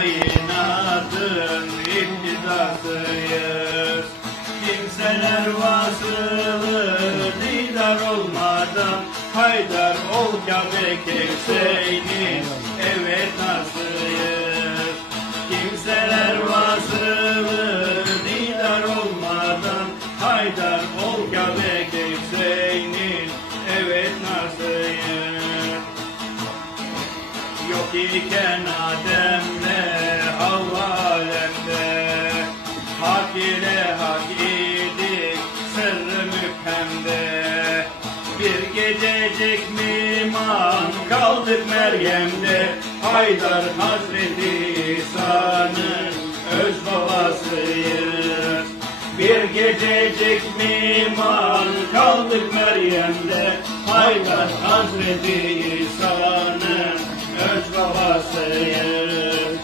kainatın iktidasıyız. Kimseler vasılı didar olmadan haydar ol Kabe Kevsey'nin evet nasıyız. Kimseler vasılı didar olmadan haydar ol Kabe Kevsey'nin evet nasıyız. Yok iken Adem'le Havva alemde, hak ile hak idik sırrı müphemde. Bir gececik mimar kaldık Meryem'de, Haydar Hazreti İsa'nın öz babasıyız. Bir gececik mimar kaldık Meryem'de, Haydar Hazreti İsa'nın öz babasıyız.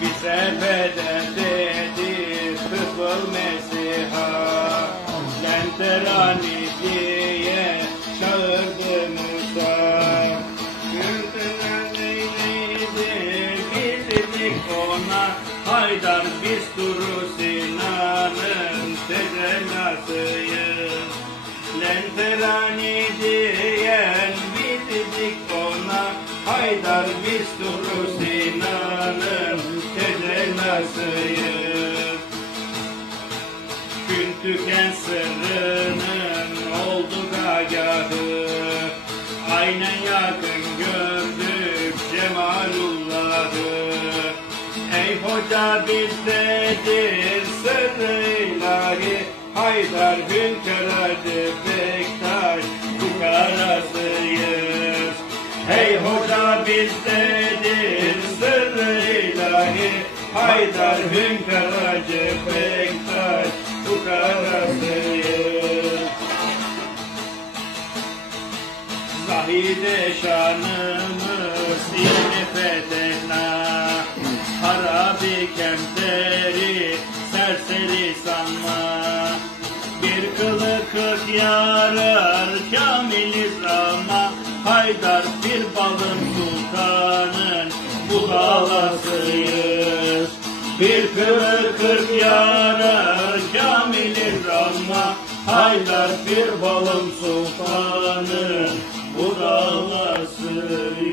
Bize bedel dedi tıfıl Mesih'a, Lenterani diye çağırdı Musa. Güldüler neyleydi bildik ona, Haydar biz Turu Sinan'ın tecellasıyız. Lenterani diyen bildik ona, Haydar biz Turu Sinan'ın tecellasıyız. Gün tüken sırrının oldu agahı, aynen yakın gördük Cemalullah'ı. Ey hoca bizdedir sırrı ilahi, Haydar Hünkâr'ı Bektaş fukarasıyız. Hey hoca bizdedir sırrı ilahi, Haydar Hünkâr'ı Bektaş fukarasıyız. Zahide şanımız yeni fethna, harabi kemteri serseri sanma. Bir kılı 40 yarar kamiliz ama, Haydar bir balım sultanın budalasıyız. Bir kılı 40 yarar kamiliz ama, Haydar bir balım sultanın budalasıyız.